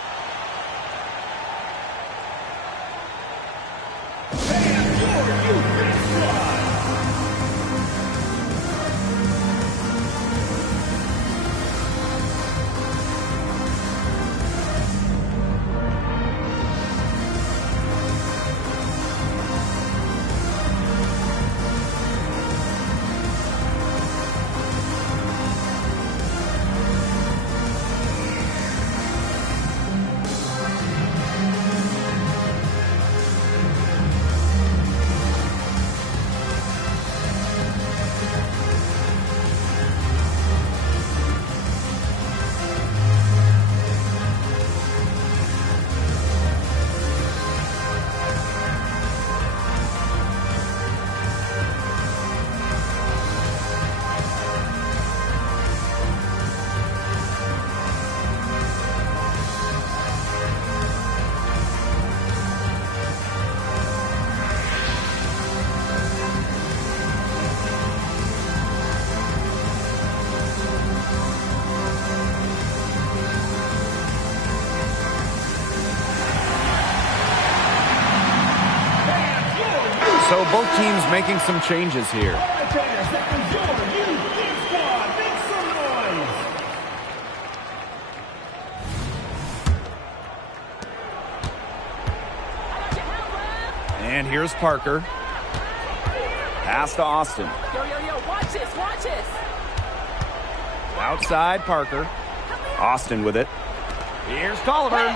So both teams making some changes here. And here's Parker. Pass to Austin. Watch this, watch this. Outside Parker. Austin with it. Here's Tolliver.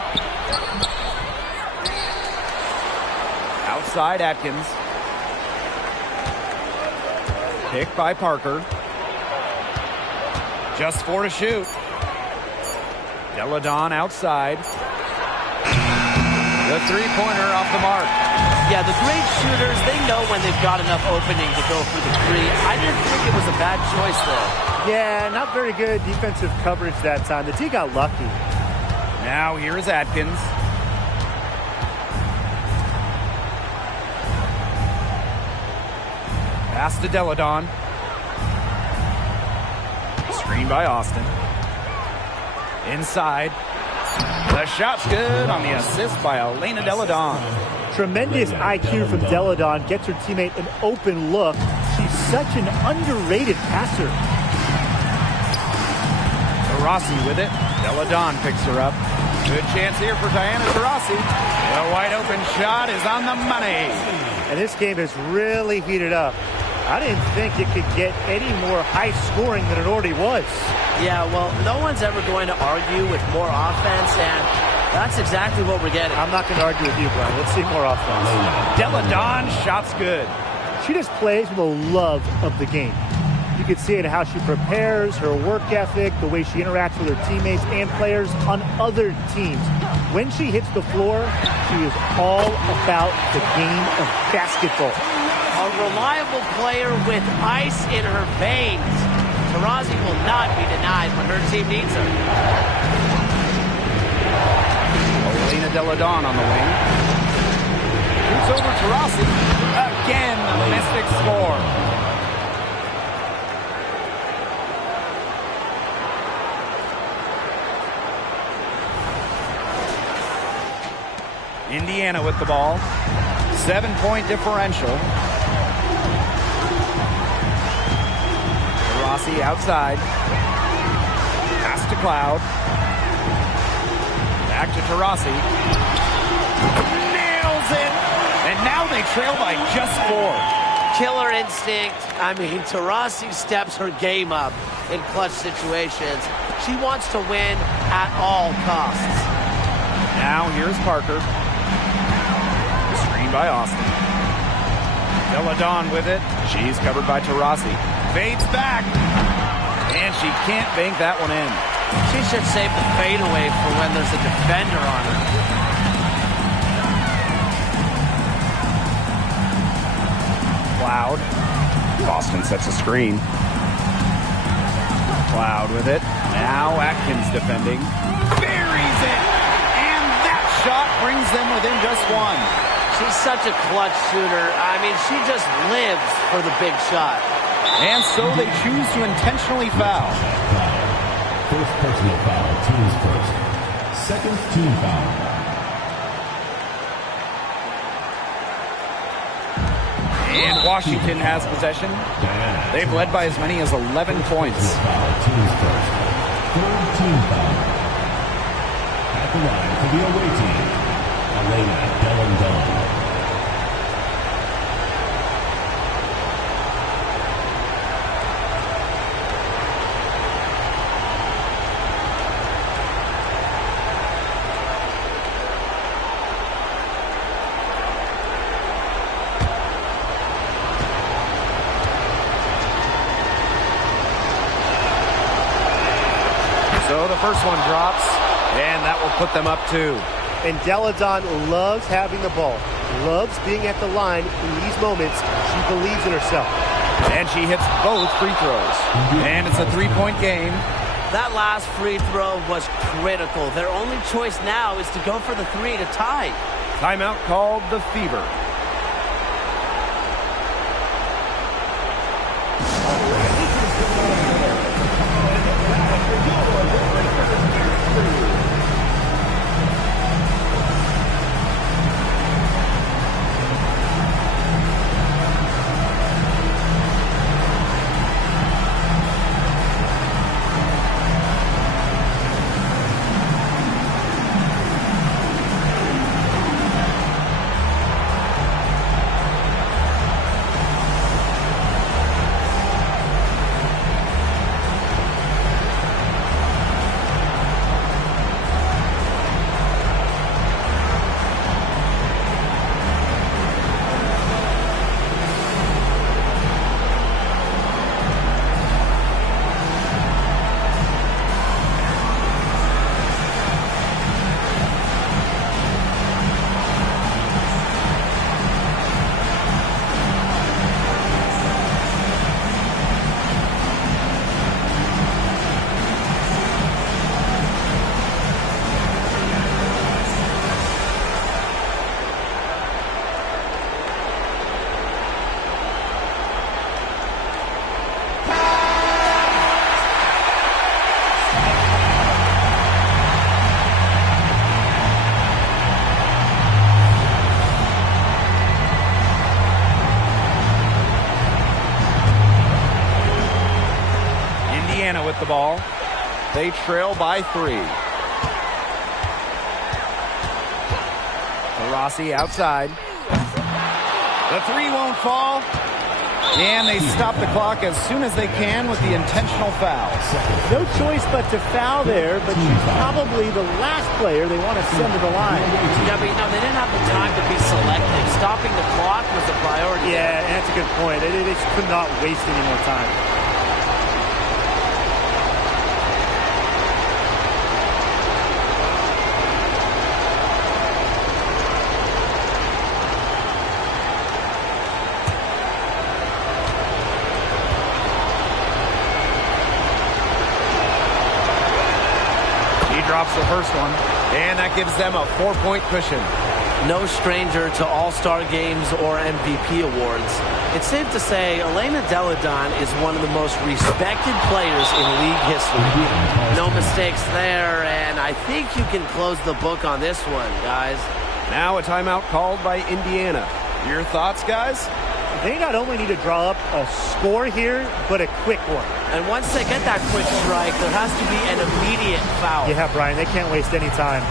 Outside Atkins. Picked by Parker. Just 4 to shoot. Deladon outside. The three-pointer off the mark. Yeah, the great shooters, they know when they've got enough opening to go for the 3. I didn't think it was a bad choice there. Yeah, not very good defensive coverage that time. The D got lucky. Now here is Atkins. Pass to Deladon. Screen by Austin. Inside. The shot's good on the assist by Elena Deladon. Tremendous IQ from Deladon. Gets her teammate an open look. She's such an underrated passer. Taurasi with it. Deladon picks her up. Good chance here for Diana Taurasi. The wide open shot is on the money. And this game has really heated up. I didn't think it could get any more high scoring than it already was. Yeah, well, no one's ever going to argue with more offense, and that's exactly what we're getting. I'm not going to argue with you, Brian. Let's see more offense. Deladon, shot's good. She just plays with a love of the game. You can see it in how she prepares, her work ethic, the way she interacts with her teammates and players on other teams. When she hits the floor, she is all about the game of basketball. A reliable player with ice in her veins. Taurasi will not be denied when her team needs her. Elena Deladon on the wing. Shoots over Taurasi. Again, the Mystics score. Indiana with the ball. 7-point differential. Taurasi outside. Pass to Cloud. Back to Taurasi. Nails it! And now they trail by just 4. Killer instinct. I mean, Taurasi steps her game up in clutch situations. She wants to win at all costs. Now here's Parker. Screen by Austin. Deladon with it. She's covered by Taurasi. Fades back. And she can't bank that one in. She should save the fadeaway for when there's a defender on her. Cloud. Boston sets a screen. Cloud with it. Now Atkins defending. Buries it! And that shot brings them within just 1. She's such a clutch shooter. I mean, she just lives for the big shot. And so they choose to intentionally foul. First personal foul, team's first. Second team foul. And Washington has possession. They've led by as many as 11 points. Team's first. Third team foul. At the line for the away team, Elena Deladon. So the first one drops, and that will put them up 2. And Deladon loves having the ball, loves being at the line in these moments. She believes in herself. And she hits both free throws. And it's a 3-point game. That last free throw was critical. Their only choice now is to go for the 3 to tie. Timeout called the Fever. They trail by 3. Rossi outside. The 3 won't fall. And they stop the clock as soon as they can with the intentional foul. No choice but to foul there, but she's probably the last player they want to send to the line. Yeah, but they didn't have the time to be selective. Stopping the clock was the priority. Yeah, and that's a good point. They just could not waste any more time. Drops the first one, and that gives them a 4-point cushion. No stranger to all-star games or MVP awards. It's safe to say Elena Delle Donne is one of the most respected players in league history. No mistakes there, and I think you can close the book on this one, guys. Now a timeout called by Indiana. Your thoughts, guys? They not only need to draw up a score here, but a quick one. And once they get that quick strike, there has to be an immediate foul. Yeah, Brian, they can't waste any time.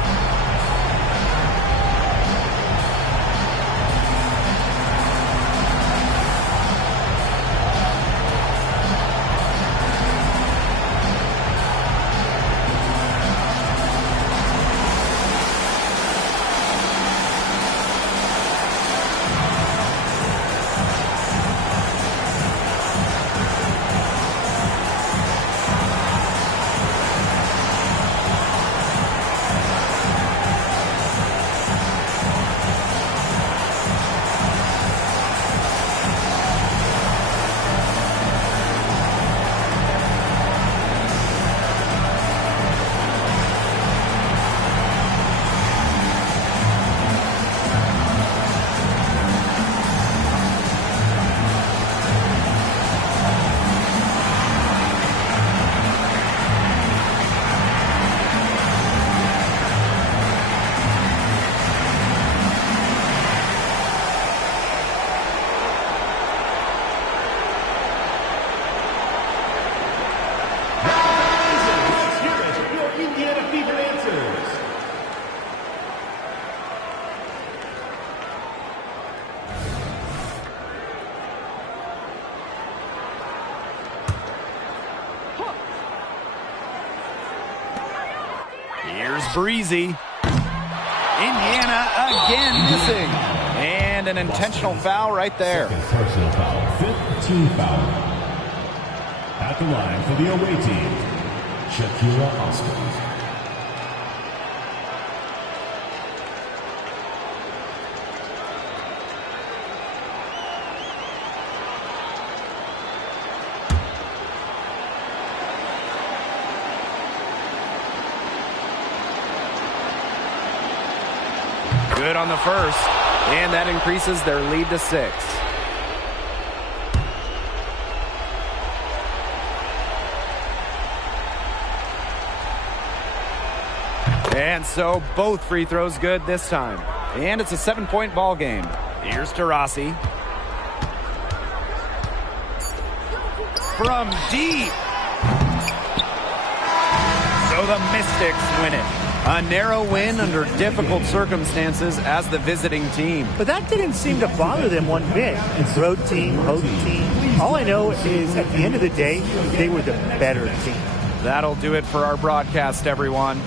Here's Breezy. Indiana again missing. And an intentional foul right there. Second personal foul. 5th team foul. At the line for the away team, Shakira Oscar. Good on the first, and that increases their lead to 6. And so both free throws good this time. And it's a 7-point ball game. Here's Taurasi. From deep. So the Mystics win it. A narrow win under difficult circumstances as the visiting team. But that didn't seem to bother them one bit. Road team, home team. All I know is at the end of the day, they were the better team. That'll do it for our broadcast, everyone.